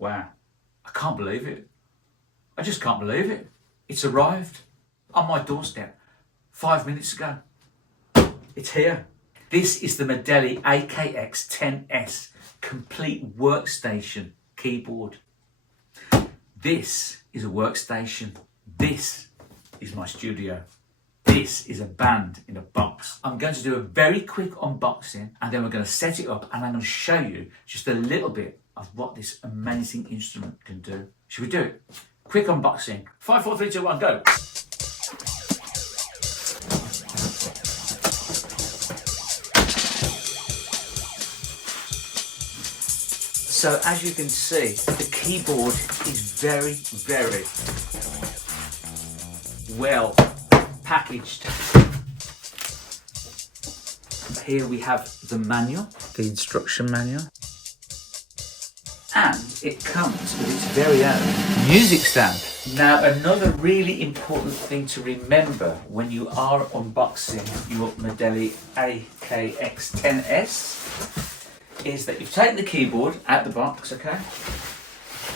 Wow, I can't believe it. I just can't believe it. It's arrived on my doorstep 5 minutes ago. It's here. This is the MEDELI AKX10S complete workstation keyboard. This is a workstation. This is my studio. This is a band in a box. I'm going to do a very quick unboxing and then we're going to set it up and I'm going to show you just a little bit of what this amazing instrument can do. Should we do it? Quick unboxing. 5, 4, 3, 2, 1, go. So as you can see, the keyboard is very, very well packaged. Here we have the manual, the instruction manual, and it comes with its very own music stand. Now, another really important thing to remember when you are unboxing your MEDELI AKX10S is that you've taken the keyboard out the box, okay?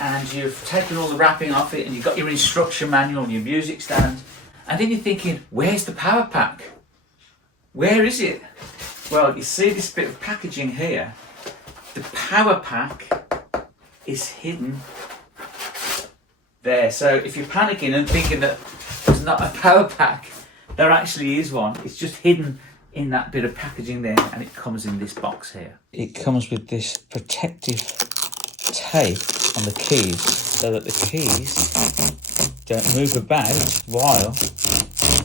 And you've taken all the wrapping off it and you've got your instruction manual and your music stand. And then you're thinking, where's the power pack? Where is it? Well, you see this bit of packaging here. The power pack is hidden there. So if you're panicking and thinking that there's not a power pack, there actually is one. It's just hidden in that bit of packaging there, and it comes in this box here. It comes with this protective tape on the keys so that the keys don't move about while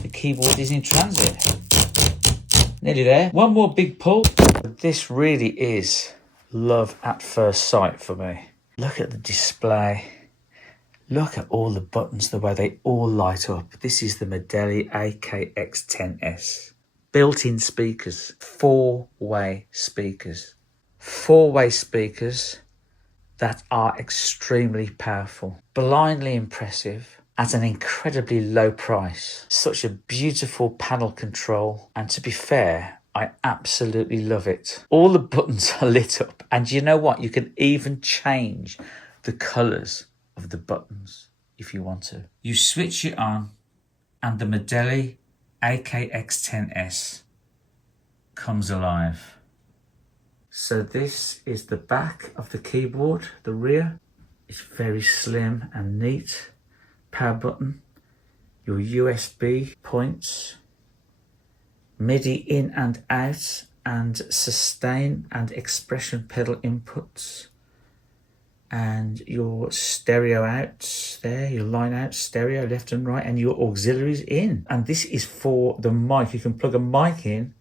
the keyboard is in transit. Nearly there. One more big pull. This really is love at first sight for me. Look at the display. Look at all the buttons, the way they all light up. This is the MEDELI AKX10S. Built-in speakers, four-way speakers. Four-way speakers that are extremely powerful, blindly impressive at an incredibly low price. Such a beautiful panel control, and to be fair, I absolutely love it. All the buttons are lit up, and you know what? You can even change the colours of the buttons if you want to. You switch it on, and the MEDELI AKX10S comes alive. So this is the back of the keyboard, the rear. It's very slim and neat. Power button, your USB points, MIDI in and out, and sustain and expression pedal inputs, and your stereo outs there, your line out stereo left and right, and your auxiliaries in. And this is for the mic. You can plug a mic in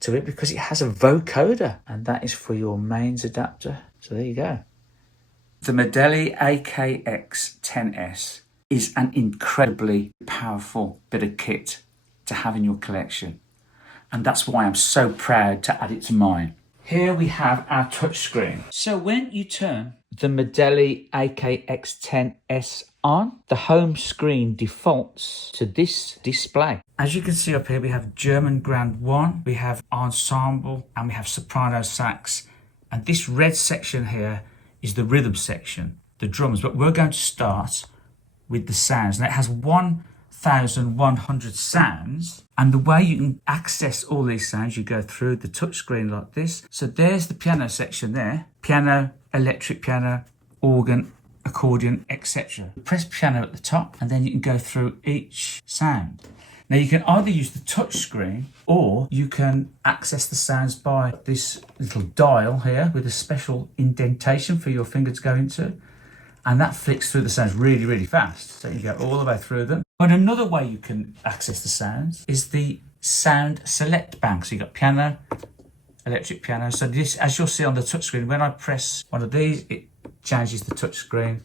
to it because it has a vocoder, and that is for your mains adapter. So there you go. The MEDELI AKX10S is an incredibly powerful bit of kit to have in your collection, and that's why I'm so proud to add it to mine. Here we have our touchscreen. So when you turn the MEDELI AKX10S on, the home screen defaults to this display. As you can see up here, we have German Grand 1, we have ensemble, and we have soprano sax. And this red section here is the rhythm section, the drums. But we're going to start with the sounds. Now it has 1,100 sounds, and the way you can access all these sounds, you go through the touchscreen like this. So there's the piano section there. Piano, electric piano, organ, accordion, etc. Press piano at the top, and then you can go through each sound. Now you can either use the touchscreen, or you can access the sounds by this little dial here with a special indentation for your finger to go into. And that flicks through the sounds really, really fast. So you go all the way through them. And another way you can access the sounds is the sound select bank. So you've got piano, electric piano. So this, as you'll see on the touchscreen, when I press one of these, it changes the touchscreen.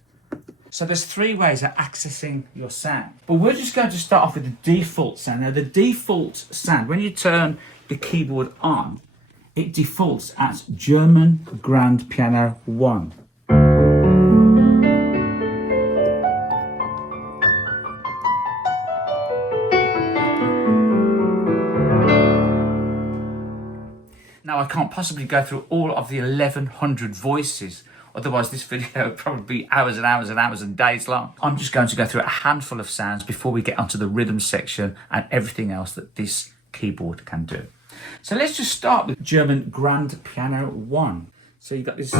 So there's three ways of accessing your sound. But we're just going to start off with the default sound. Now the default sound, when you turn the keyboard on, it defaults at German Grand Piano 1. Now I can't possibly go through all of the 1,100 voices Otherwise, this video would probably be hours and hours and hours and days long. I'm just going to go through a handful of sounds before we get onto the rhythm section and everything else that this keyboard can do. So let's just start with German Grand Piano 1. So you've got this. So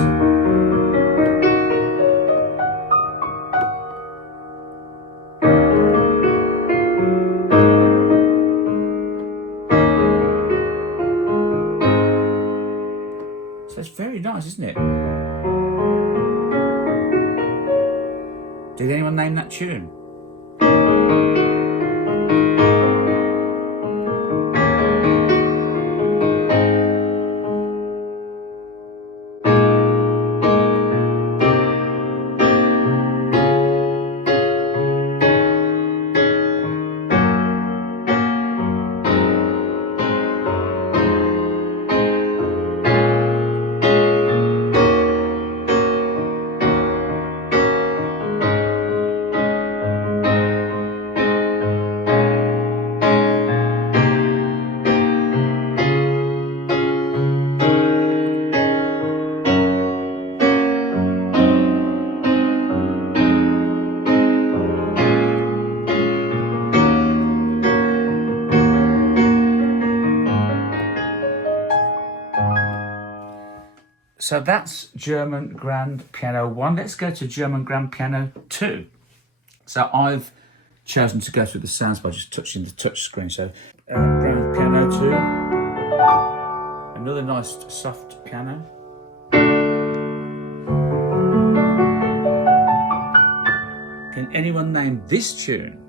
it's very nice, isn't it? Did anyone name that tune? So that's German Grand Piano 1. Let's go to German Grand Piano 2. So I've chosen to go through the sounds by just touching the touch screen. So Grand Piano 2. Another nice soft piano. Can anyone name this tune?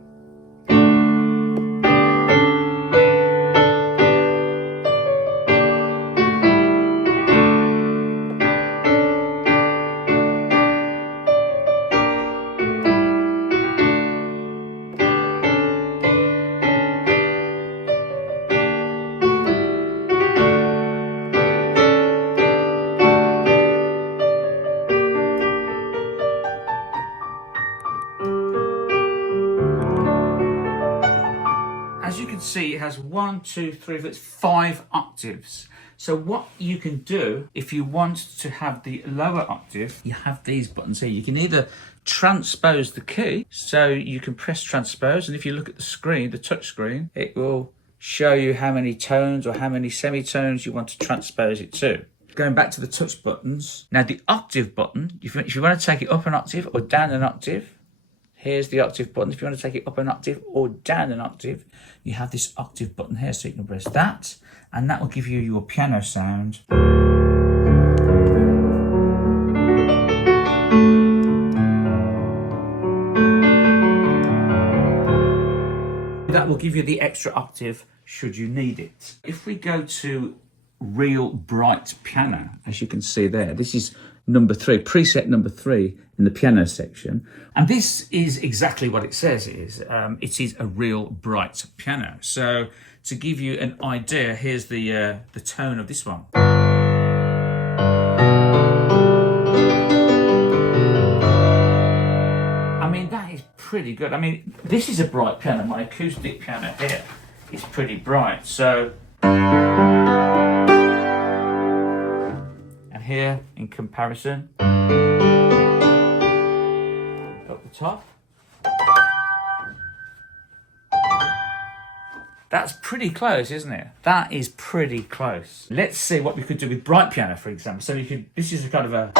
As you can see, it has 1, 2, 3, 4, 5 octaves. So what you can do, if you want to have the lower octave, you have these buttons here. You can either transpose the key, so you can press transpose, and if you look at the screen, the touch screen, it will show you how many tones or how many semitones you want to transpose it to. Going back to the touch buttons, now the octave button, if you want to take it up an octave or down an octave, here's the octave button. If you want to take it up an octave or down an octave, you have this octave button here, so you can press that, and that will give you your piano sound. That will give you the extra octave should you need it. If we go to Real Bright Piano, as you can see there, this is number 3, preset number 3 in the piano section. And this is exactly what it says it is. It is a real bright piano. So to give you an idea, here's the tone of this one. I mean, that is pretty good. I mean, this is a bright piano. My acoustic piano here is pretty bright. So, and here in comparison, up the top. That's pretty close, isn't it? That is pretty close. Let's see what we could do with bright piano, for example. So you could, this is a kind of a...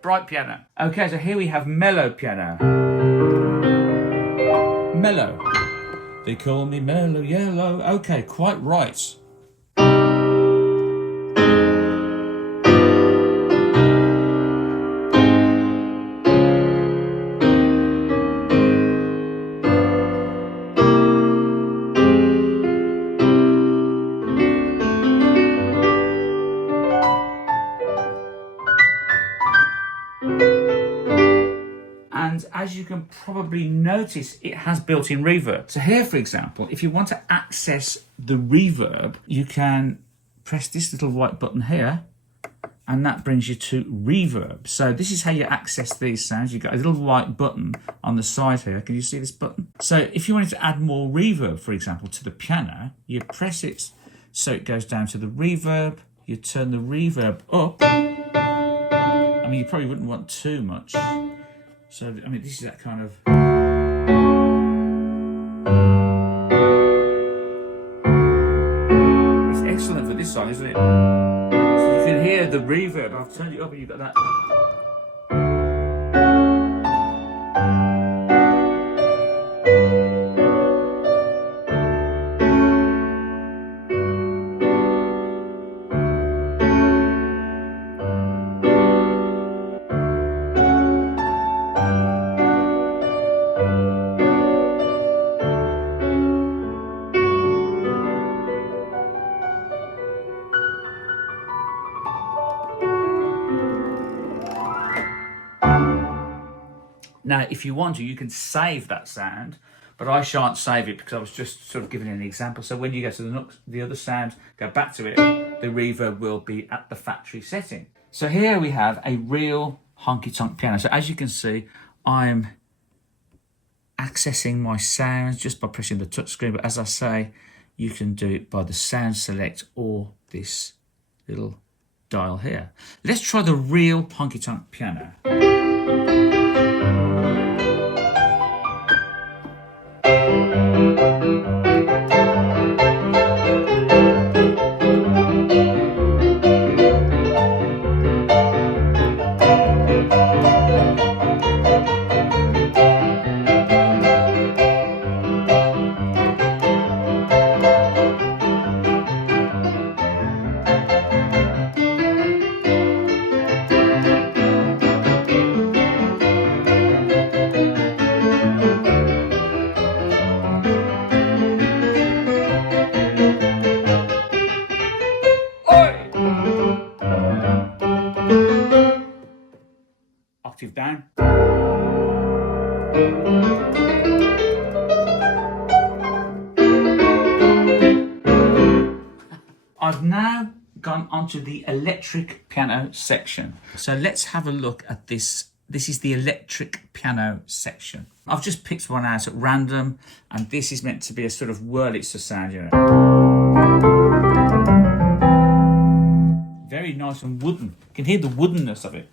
bright piano. Okay, so here we have mellow piano. Mellow. They call me mellow yellow. Okay, quite right. as you can probably notice, it has built-in reverb. So here, for example, if you want to access the reverb, you can press this little white button here, and that brings you to reverb. So this is how you access these sounds. You've got a little white button on the side here. Can you see this button? So if you wanted to add more reverb, for example, to the piano, you press it so it goes down to the reverb. You turn the reverb up. I mean, you probably wouldn't want too much. So, I mean, this is that kind of... It's excellent for this song, isn't it? So you can hear the reverb. I've turned it up and you've got that. Now, if you want to, you can save that sound, but I shan't save it because I was just sort of giving an example. So when you go to the other sound, go back to it, the reverb will be at the factory setting. So here we have a real honky tonk piano. So as you can see, I'm accessing my sounds just by pressing the touchscreen. But as I say, you can do it by the sound select or this little dial here. Let's try the real honky tonk piano. Octave down. I've now gone onto the electric piano section. So let's have a look at this. This is the electric piano section. I've just picked one out at random, and this is meant to be a sort of Wurlitzer sound, you know. Very nice and wooden. You can hear the woodenness of it.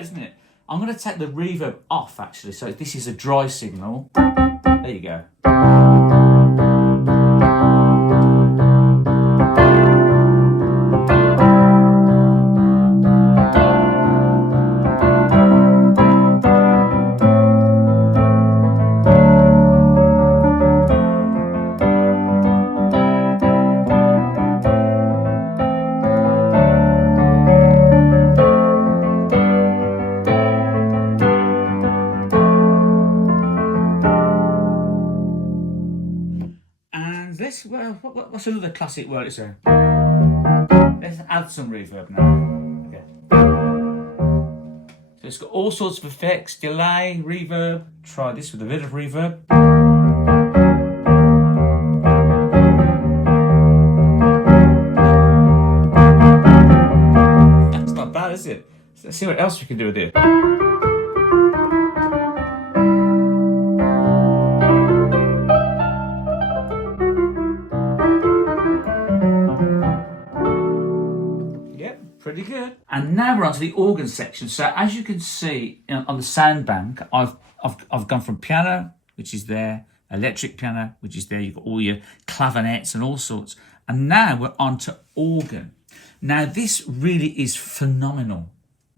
Isn't it? I'm going to take the reverb off actually, so this is a dry signal. There you go. Well, what's another classic Wurlitzer? Let's add some reverb now. Okay. So it's got all sorts of effects, delay, reverb. Try this with a bit of reverb. That's not bad, is it? So let's see what else we can do with it. Pretty good. And now we're on to the organ section. So as you can see on the sound bank, I've gone from piano, which is there, electric piano, which is there. You've got all your clavinets and all sorts. And now we're on to organ. Now this really is phenomenal,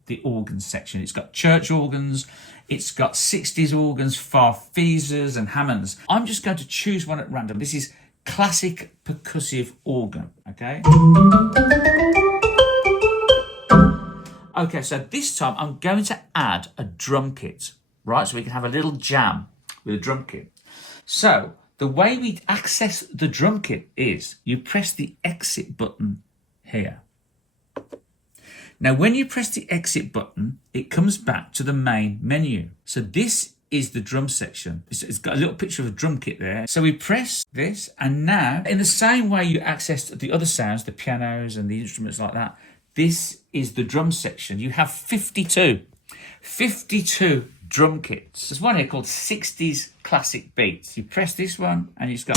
the organ section. It's got church organs, it's got 60s organs, Farfisers and Hammonds. I'm just going to choose one at random. This is classic percussive organ, okay? Okay, so this time I'm going to add a drum kit, right? So we can have a little jam with a drum kit. So the way we access the drum kit is you press the exit button here. Now, when you press the exit button, it comes back to the main menu. So this is the drum section. It's got a little picture of a drum kit there. So we press this, and now, in the same way you accessed the other sounds, the pianos and the instruments like that, this is the drum section. You have 52 drum kits. There's one here called 60s Classic Beats. You press this one, and it's got...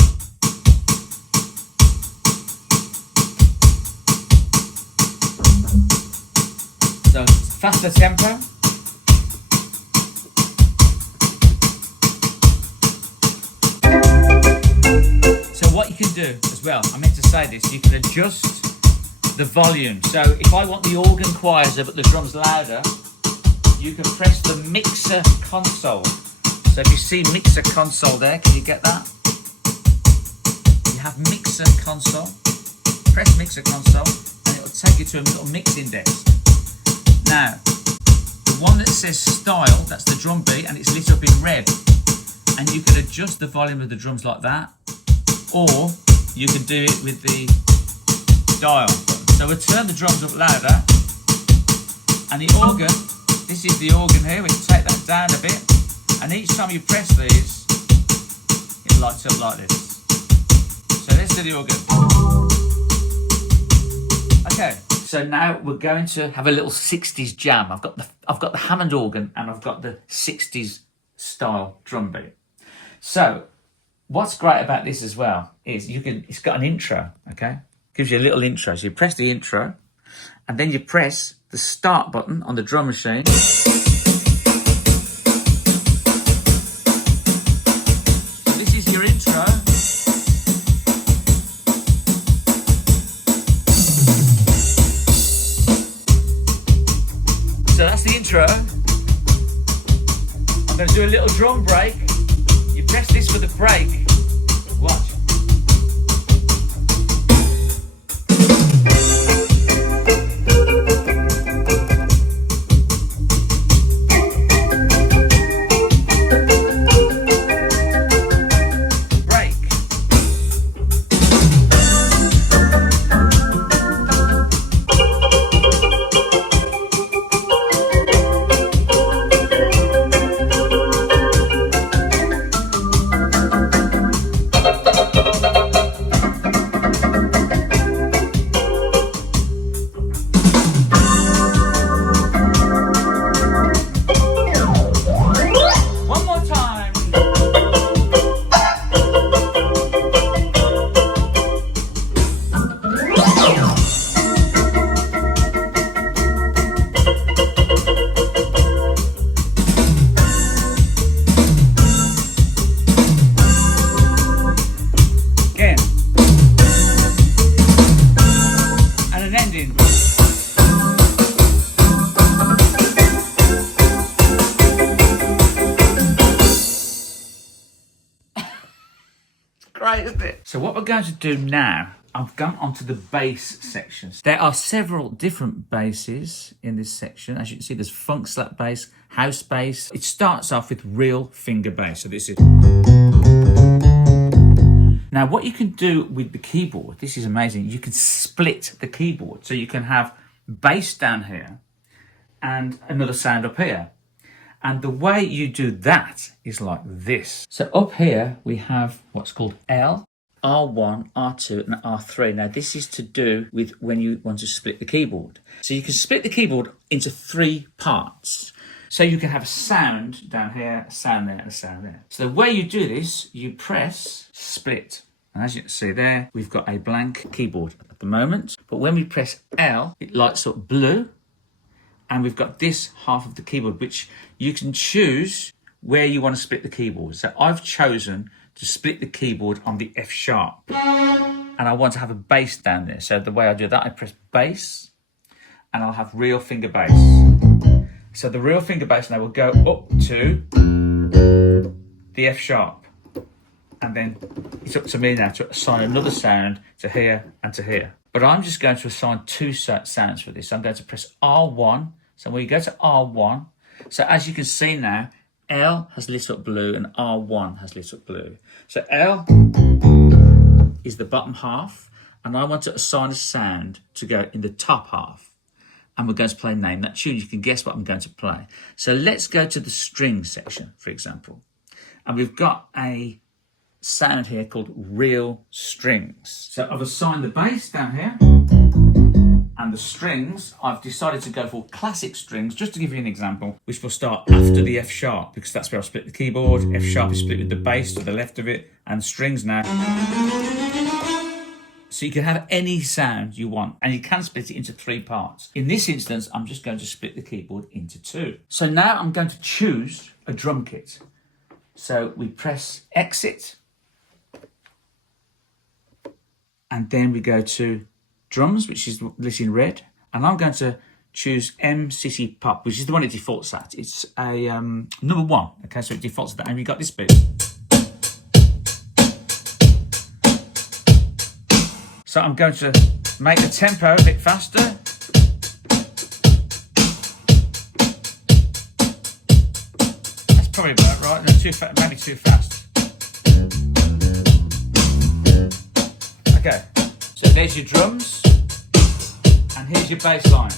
So faster tempo. So what you can do as well, I meant to say this, you can adjust the volume. So if I want the organ quieter but the drums louder, you can press the mixer console. So if you see mixer console there, can you get that? You have mixer console. Press mixer console and it'll take you to a little mix index. Now, the one that says style, that's the drum beat, and it's lit up in red. And you can adjust the volume of the drums like that, or you can do it with the dial. So we'll turn the drums up louder, and the organ, this is the organ here, we can take that down a bit, and each time you press these, it lights up like this. So let's do the organ. Okay. So now we're going to have a little 60s jam. I've got the Hammond organ and I've got the 60s style drum beat. So what's great about this as well is it's got an intro, okay? Gives you a little intro. So you press the intro and then you press the start button on the drum machine. So this is your intro. So that's the intro. I'm going to do a little drum break. You press this for the break. Watch. Great, isn't it? So what we're going to do now, I've gone onto the bass sections. There are several different basses in this section. As you can see, there's funk slap bass, house bass. It starts off with real finger bass. So this is... Now what you can do with the keyboard, this is amazing. You can split the keyboard. So you can have bass down here and another sound up here. And the way you do that is like this. So up here we have what's called L, R1, R2 and R3. Now this is to do with when you want to split the keyboard. So you can split the keyboard into 3 parts. So you can have a sound down here, a sound there and a sound there. So the way you do this, you press split. And as you can see there, we've got a blank keyboard at the moment. But when we press L, it lights up blue. And we've got this half of the keyboard, which you can choose where you want to split the keyboard. So I've chosen to split the keyboard on the F sharp. And I want to have a bass down there. So the way I do that, I press bass and I'll have real finger bass. So the real finger bass now will go up to the F sharp. And then it's up to me now to assign another sound to here and to here. But I'm just going to assign 2 sounds for this. So I'm going to press R1. So when you go to R1, so as you can see now, L has lit up blue and R1 has lit up blue. So L is the bottom half and I want to assign a sound to go in the top half. And we're going to play Name That Tune. You can guess what I'm going to play. So let's go to the strings section, for example. And we've got a sound here called Real Strings. So I've assigned the bass down here. And the strings, I've decided to go for classic strings, just to give you an example, which will start after the F sharp, because that's where I've split the keyboard. F sharp is split with the bass to the left of it, and strings now. So you can have any sound you want, and you can split it into 3 parts. In this instance, I'm just going to split the keyboard into 2. So now I'm going to choose a drum kit. So we press Exit, and then we go to Drums, which is lit in red, and I'm going to choose M City Pop, which is the one it defaults at. It's a number 1, okay, so it defaults at that, and we've got this bit. So I'm going to make the tempo a bit faster. That's probably about right, no, maybe too fast. Okay, so there's your drums, and here's your bass line.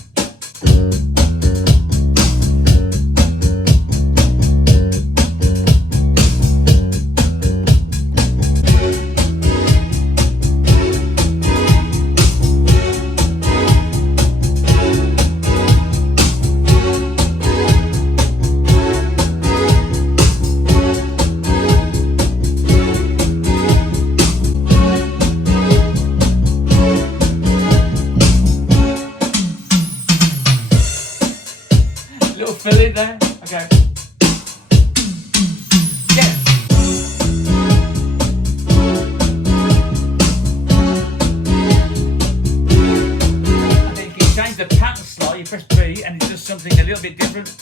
Little fill in there. Okay. Yeah. And then you can change the pattern slightly. You press B and it does something a little bit different.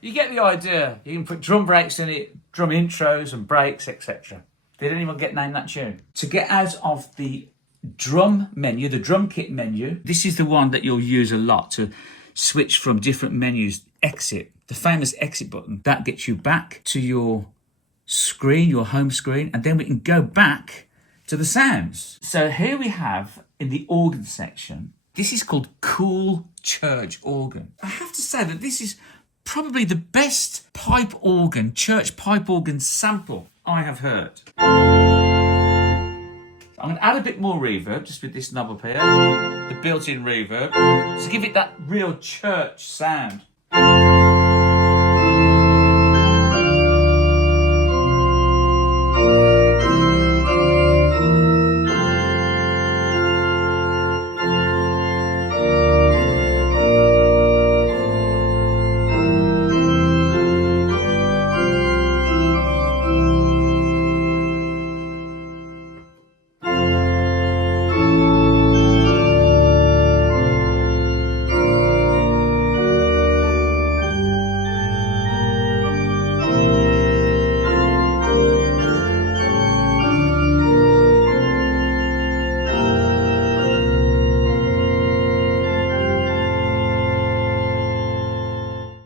You get the idea. You can put drum breaks in it, drum intros and breaks, etc. Did anyone get Name That Tune? To get out of the drum menu, the drum kit menu, this is the one that you'll use a lot to switch from different menus. Exit, the famous exit button, that gets you back to your screen, your home screen, and then we can go back to the sounds. So here we have in the organ section, this is called Cool Church Organ. I have to say that this is probably the best pipe organ, church pipe organ sample I have heard. I'm going to add a bit more reverb just with this knob up here, the built-in reverb, to give it that real church sound.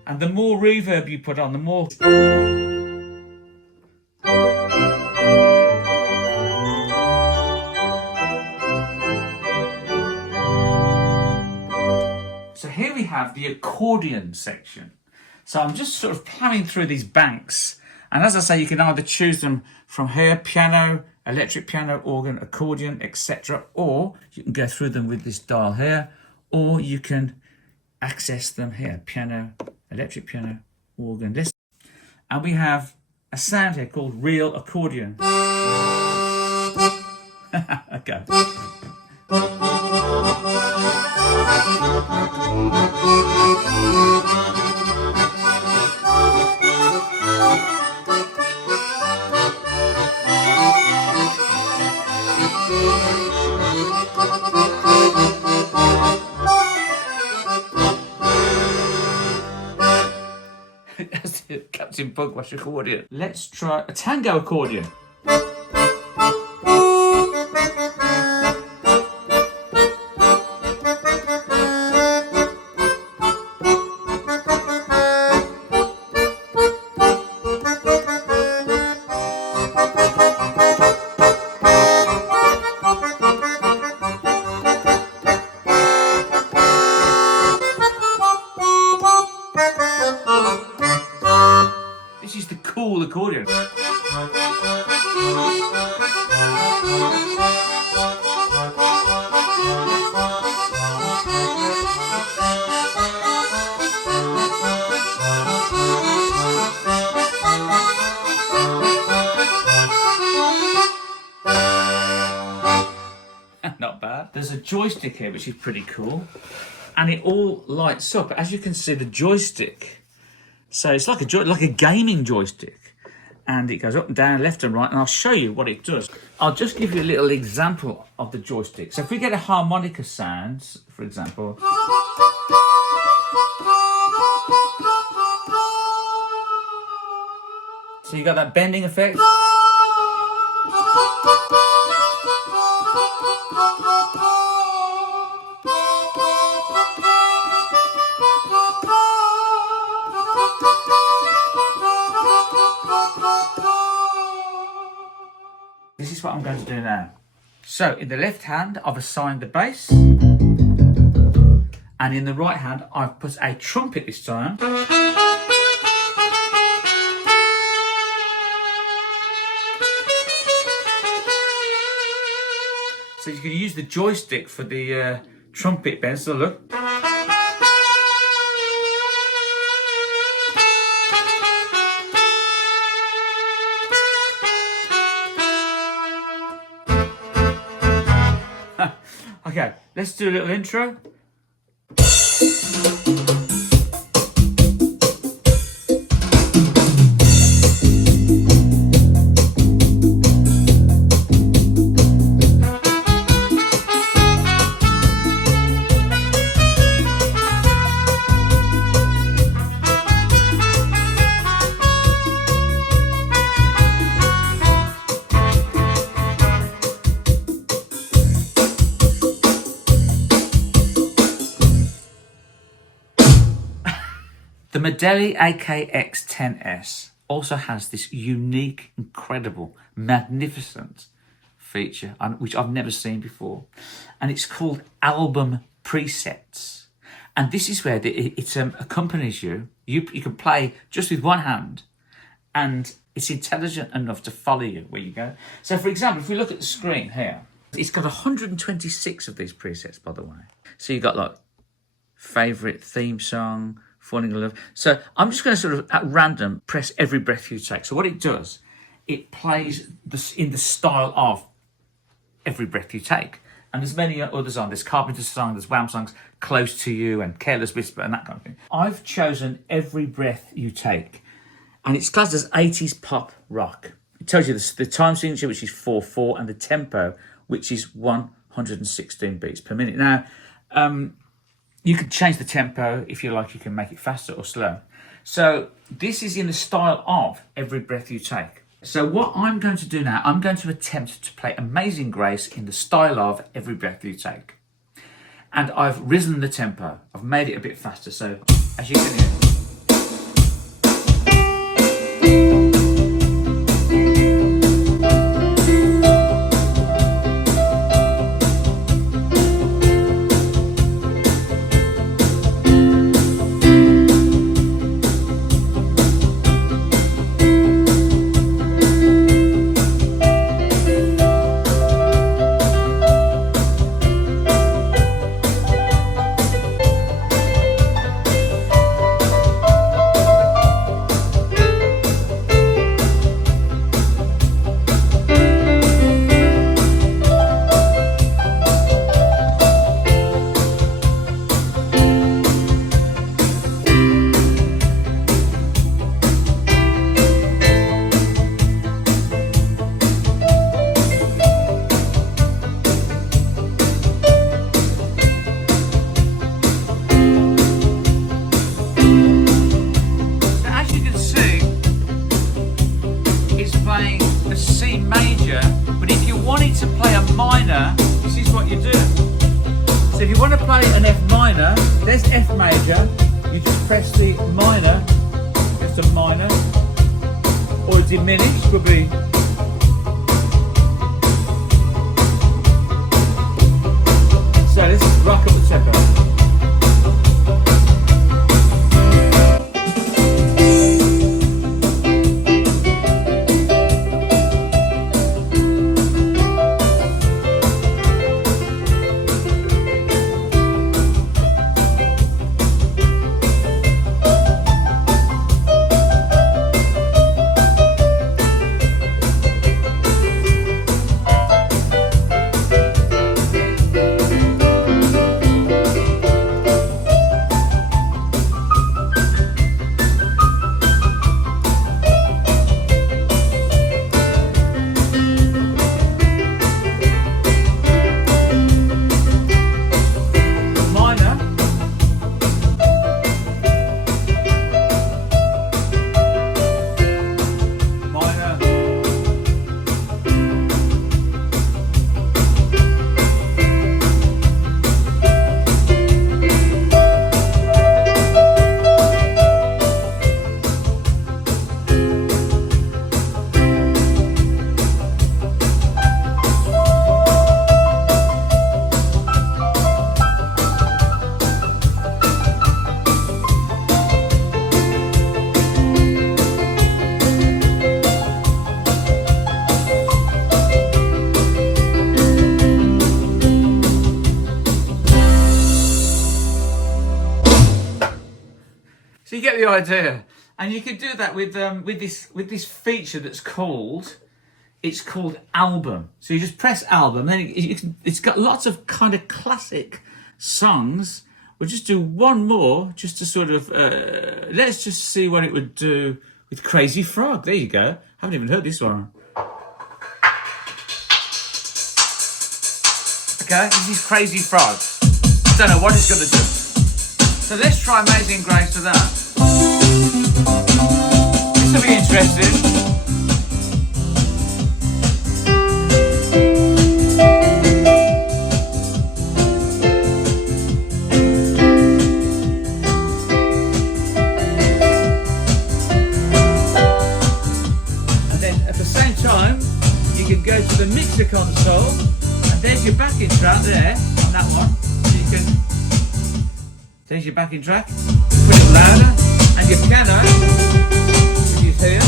And the more reverb you put on, the more... So here we have the accordion section. So I'm just sort of plowing through these banks. And as I say, you can either choose them from here, piano, electric piano, organ, accordion, etc. Or you can go through them with this dial here, or you can access them here, piano, electric piano, organ, this. And we have a sound here called Real Accordion. Okay. Captain Pugwash accordion. Let's try a tango accordion. This is the cool accordion. Not bad. There's a joystick here which is pretty cool, and it all lights up. As you can see, the joystick. So it's like a gaming joystick, and it goes up and down, left and right, and I'll show you what it does. I'll just give you a little example of the joystick. So if we get a harmonica sound, for example. So you got that bending effect. This is what I'm going to do now. So in the left hand, I've assigned the bass. And in the right hand, I've put a trumpet this time. So you can use the joystick for the trumpet bend. So look. Okay, let's do a little intro. The MEDELI AKX10S also has this unique, incredible, magnificent feature which I've never seen before, and it's called album presets. And this is where it accompanies you. You can play just with one hand, and it's intelligent enough to follow you where you go. So, for example, if we look at the screen here, it's got 126 of these presets, by the way. So you've got like favourite theme song, falling in love. So I'm just going to sort of at random press Every Breath You Take. So what it does, it plays in the style of Every Breath You Take. And there's many others on. There's Carpenter's song, there's Wham songs, Close to You and Careless Whisper and that kind of thing. I've chosen Every Breath You Take, and it's classed as 80s pop rock. It tells you the time signature, which is 4/4, and the tempo, which is 116 beats per minute. Now, you can change the tempo if you like. You can make it faster or slow. So this is in the style of Every Breath You Take. So what I'm going to do now, I'm going to attempt to play Amazing Grace in the style of Every Breath You Take. And I've risen the tempo. I've made it a bit faster. So as you can hear. minor, this is what you do. So if you want to play an F minor, there's F major, you just press the minor, just a minor, or a diminished would be. So let's rock up the tempo. So you get the idea, and you can do that with this feature that's called album. So you just press album, then it's got lots of kind of classic songs. We'll just do one more, just to sort of let's just see what it would do with Crazy Frog. There you go. Haven't even heard this one. Okay, this is Crazy Frog. Don't know what it's going to do. So let's try Amazing Grace to that. This will be interesting. And then at the same time, you can go to the mixer console, and there's your backing track there on that one. So you can. There's your backing track, put it louder, and your piano, which is here.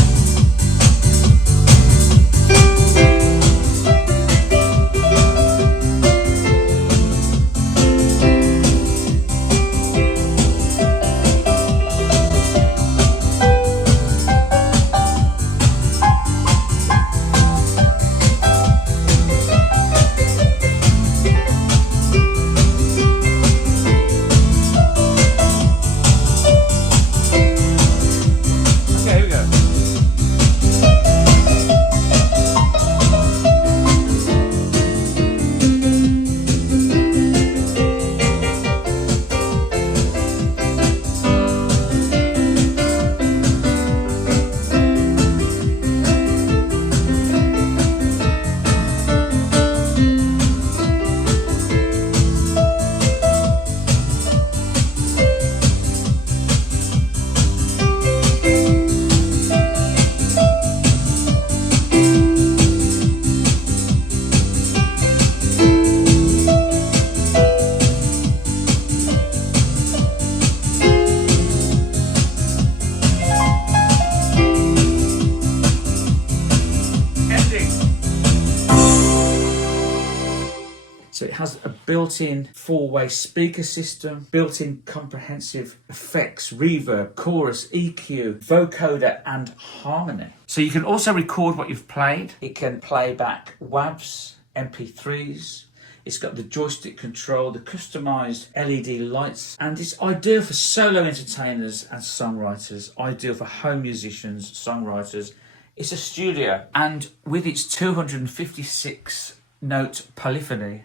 So it has a built-in four-way speaker system, built-in comprehensive effects, reverb, chorus, EQ, vocoder and harmony. So you can also record what you've played. It can play back WAVs, MP3s. It's got the joystick control, the customised LED lights, and it's ideal for solo entertainers and songwriters, ideal for home musicians, songwriters. It's a studio, and with its 256 note polyphony,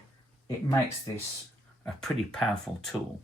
it makes this a pretty powerful tool.